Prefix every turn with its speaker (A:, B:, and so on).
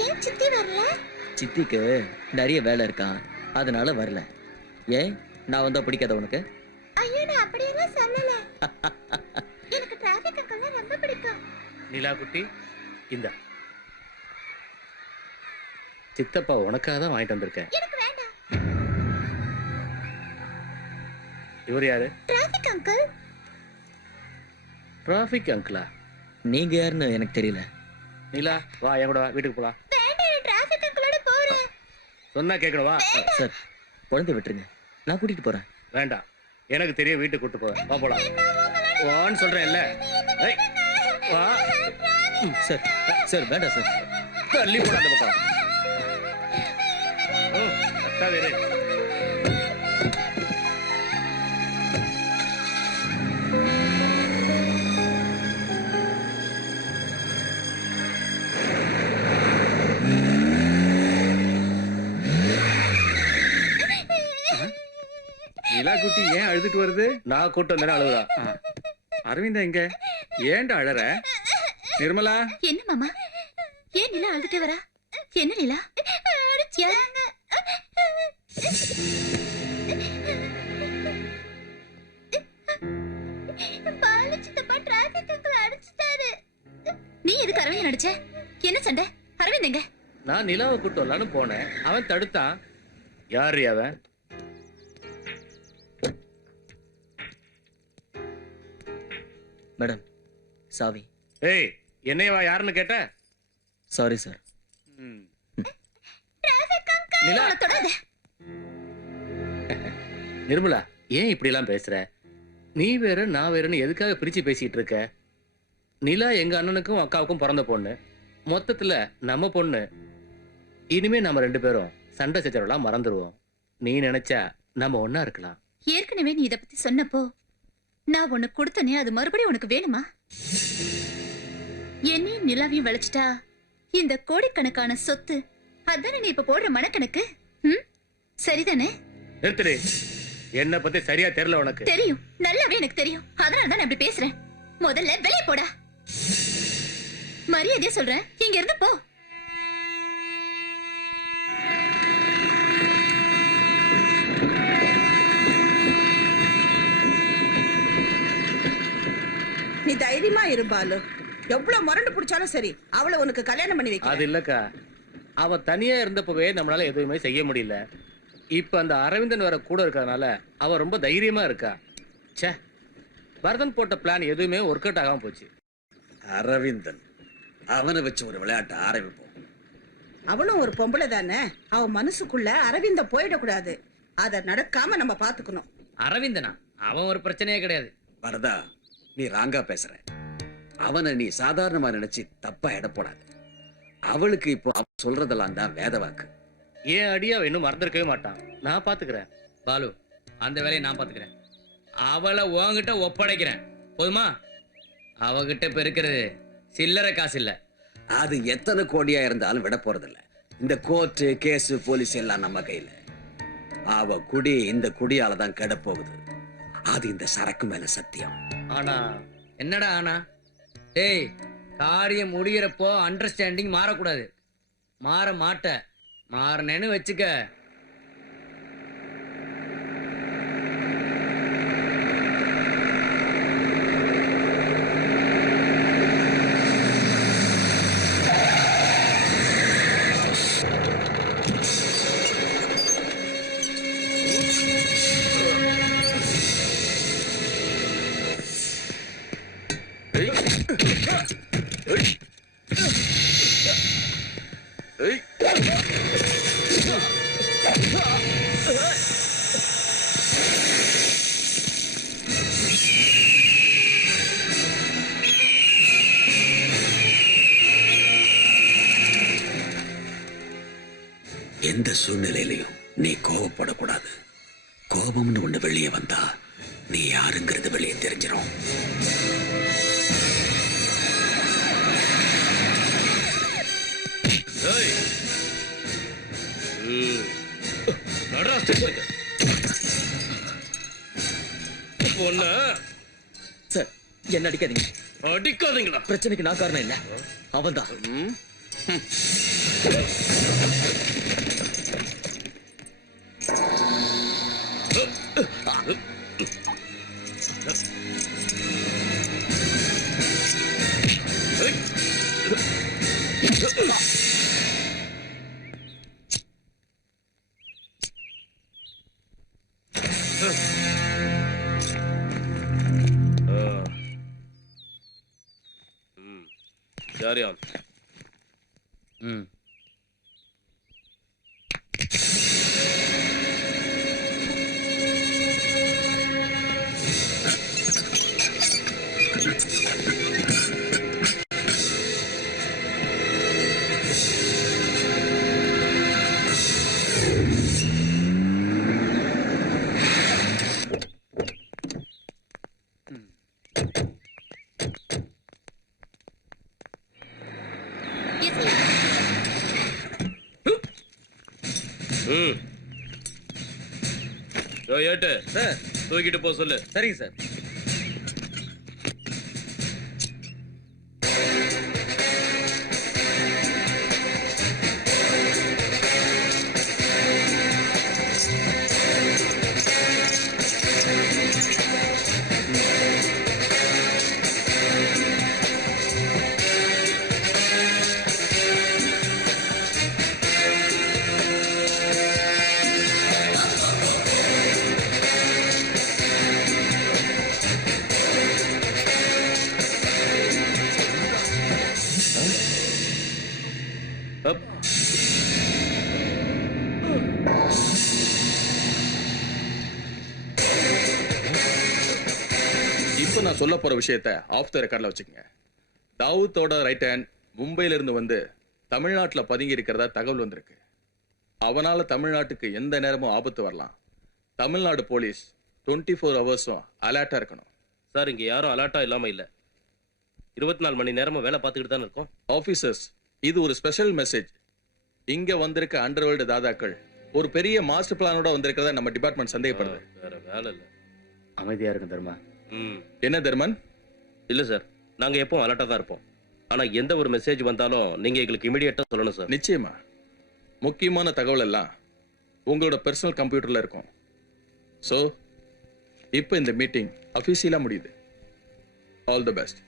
A: ஏன் சித்தி வரல?
B: சித்திக்கு நிறைய வேலை இருக்கான் அதனால வரல. ஏன்? நான் வந்தா பிடிக்காத உனக்கு?
A: ஐயோ நான் அப்படியெல்லாம் சொல்லல. எனக்கு டிராபிக் அங்கிள் ரொம்ப பிடிக்கும்.
C: நிலா குட்டி இந்த. சித்தப்பா உனக்காக தான் வாங்கிட்டு வந்திருக்கேன்.
A: எனக்கு வேண்டாம்.
C: இவர் யாரு?
A: டிராபிக் அங்கிள்
C: டிராஃபிக் அங்கிளா
B: நீங்க யாருன்னு எனக்கு தெரியல.
C: நிலா வா என் கூட வா வீட்டுக்கு போலாம். சொன்னா கேட்கணும் வா
B: சார் குழந்தை விட்டுருங்க. நான் கூட்டிட்டு போறேன்.
C: வேண்டாம். எனக்கு தெரியும் வீட்டுக்கு கூட்டு போவேன். வா போலாம். வான்னு சொல்றேன் இல்ல ஏய், வா.
B: சார். சார் வேண்டாம் சார்.
C: தள்ளி போட அந்த பக்கம் ம், கத்தாதே இரு.
D: குட்டி ஏன் அழுதுட்டு வருது?
C: நான் கூட்டு வந்தேன் அழுகுதா
D: அரவிந்தா எங்க? ஏன்டா அழற? நிர்மலா?
A: என்ன மாமா? ஏன் நிலா அழுதுட்டே வரா? என்ன நிலா? நீ எதுக்கு அரவிந்த் நடிச்ச? என்ன சண்டை? அரவிந்த் எங்க?
C: நான் நிலாவை கூட்டு வரலான்னு போனேன். அவன் தடுத்தான். யாரு அவன்?
B: மேடம் சாவி.
C: ஏய் என்னையவா யாருன்னு கேட்ட?
B: சாரி சார்
C: நிலா. நிர்மலா ஏன் இப்படி எல்லாம் பேசுற? நீ வேற நான் வேறன்னு எதுக்காக பிரிச்சு பேசிட்டு இருக்க? நிலா எங்க அண்ணனுக்கும் அக்காவுக்கும் பிறந்த பொண்ணு. மொத்தத்துல நம்ம பொண்ணு. இனிமே நம்ம ரெண்டு பேரும் சண்டை சச்சரவெல்லாம் மறந்துடுவோம் நீ நினைச்சா நம்ம ஒண்ணா இருக்கலாம்.
A: ஏற்கனவே நீ இத பத்தி சொன்னப்போ நான் உனக்கு கொடுத்தனே அது மறுபடியும் உனக்கு வேணுமா? என்னையும் நிலாவையும் விளைச்சிட்டா இந்த கோடிக்கணக்கான சொத்து அதானே நீ இப்ப போடுற மனக்கணக்கு? ம்? சரிதானே?
C: நிறுத்துடு. என்ன பத்தி சரியா தெரியல உனக்கு.
A: தெரியும். நல்லாவே எனக்கு தெரியும். அதனால தான் நான் இப்படி பேசுறேன். முதல்ல வெளியே போடா. மரியாதையா சொல்றேன். இங்க இருந்து போ.
E: நீ தைரியமா இரு பாலு. எவ்வளவு முரண்டு பிடிச்சாலும் சரி அவளை உனக்கு கல்யாணம் பண்ணி வைக்க
C: அது இல்லக்கா. அவ தனியா இருந்தப்பவே நம்மளால எதுவுமே செய்ய முடியல. இப்ப அந்த அரவிந்தன் வேற கூட இருக்கறனால அவ ரொம்ப தைரியமா இருக்கா. ச்சே பரதன் போட்ட பிளான் எதுவுமே ஒர்க் அவுட் ஆகாம போச்சு.
F: அரவிந்தன் அவனை வச்சு ஒரு விளையாட்டை ஆரம்பிப்போம்.
E: அவளும் ஒரு பொம்பளை தானே? அவ மனசுக்குள்ள அரவிந்த போயிடக்கூடாது. அத நடக்காம நம்ம பாத்துக்கணும்.
G: அரவிந்தனா? அவன் ஒரு பிரச்சனையே கிடையாது.
F: வரதா நீ ராங்கா பேசுற. அவனை நீ சாதாரணமா நினைச்சு தப்பா எடை போடாத அவளுக்கு இப்போ அவன் சொல்றதெல்லாம் தான் வேத வாக்கு.
C: ஏன் அடியா இன்னும் மறந்துருக்கவே மாட்டான்? நான் பாத்துக்கிறேன்.
G: பாலு அந்த வேலையை நான் பாத்துக்கிறேன். அவளை உன்கிட்ட ஒப்படைக்கிறேன். போதுமா? அவகிட்ட இப்ப இருக்கிறது சில்லறை காசு இல்ல.
F: அது எத்தனை கோடியா இருந்தாலும் விட போறதில்ல. இந்த கோர்ட்டு கேஸ் போலீஸ் எல்லாம் நம்ம கையில. அவ குடி இந்த குடியால தான் கெட போகுது. அது இந்த சரக்கு மேல சத்தியம்.
C: ஆனா
G: என்னடா ஆனா? டேய் காரியம் முடியறப்போ அண்டர்ஸ்டாண்டிங் மாறக்கூடாது. மாற மாட்ட. மாறினேன்னு வச்சுக்க.
F: சூழ்நிலையிலையும் நீ கோவப்படக்கூடாது. கோபம்னு ஒண்ணு வெளியே வந்தா நீ யாருங்கிறது வெளியே தெரிஞ்சிடும்
B: சார் என்ன அடிக்காதீங்க.
C: அடிக்காதீங்களா
B: பிரச்சனைக்கு நான் காரணம் இல்ல. அவன்தான்
C: ம்?
H: கேரி ஆன்
B: ம்
H: ம். ஏட்டு. தூக்கிட்டு போ சொல்லு.
B: சரிங்க சார்.
D: இப்போ நான் சொல்ல போற விஷயத்த ஆஃப் த ரெக்கார்ட்ல வச்சுக்கோங்க. தாவூத்தோட ரைட் ஹேண்ட் மும்பையில இருந்து வந்து தமிழ்நாட்டுல பதுங்கி இருக்கிறதா தகவல் வந்திருக்கு. அவனால தமிழ்நாட்டுக்கு எந்த நேரமும் ஆபத்து வரலாம். தமிழ்நாடு போலீஸ் டுவெண்ட்டி ஃபோர் ஹவர்ஸும் அலர்ட்டா இருக்கணும்.
H: சார் இங்க யாரும் அலர்ட்டா இல்லாம இல்ல. இருபத்தி நாலு மணி நேரமும் வேலை பார்த்துக்கிட்டு தானே இருக்கோம்?
D: ஆபீசர்ஸ் இது ஒரு ஸ்பெஷல் மெசேஜ் இங்க வந்திருக்க அண்டர்வேல்டு தாதாக்கள் ஒரு பெரிய மாஸ்டர் பிளானோட வந்திருக்கிறதா நம்ம டிபார்ட்மெண்ட் சந்தேகப்படுது.
H: வேற வேலை இல்ல.
C: அமைதியா இருங்க தர்மா.
H: ம்.
D: என்ன தர்மன்?
H: இல்ல சார் நாங்க எப்பவும் அலர்ட்டா தான் இருப்போம். ஆனா எந்த ஒரு மெசேஜ் வந்தாலும் நீங்க எங்களுக்கு இமிடியேட்டா சொல்லணும் சார்
D: நிச்சயமா. முக்கியமான தகவல் எல்லாம் உங்களோட பர்சனல் கம்ப்யூட்டர்ல இருக்கும். ஸோ இப்போ இந்த மீட்டிங் அஃபீஷியலாக முடியுது. All the best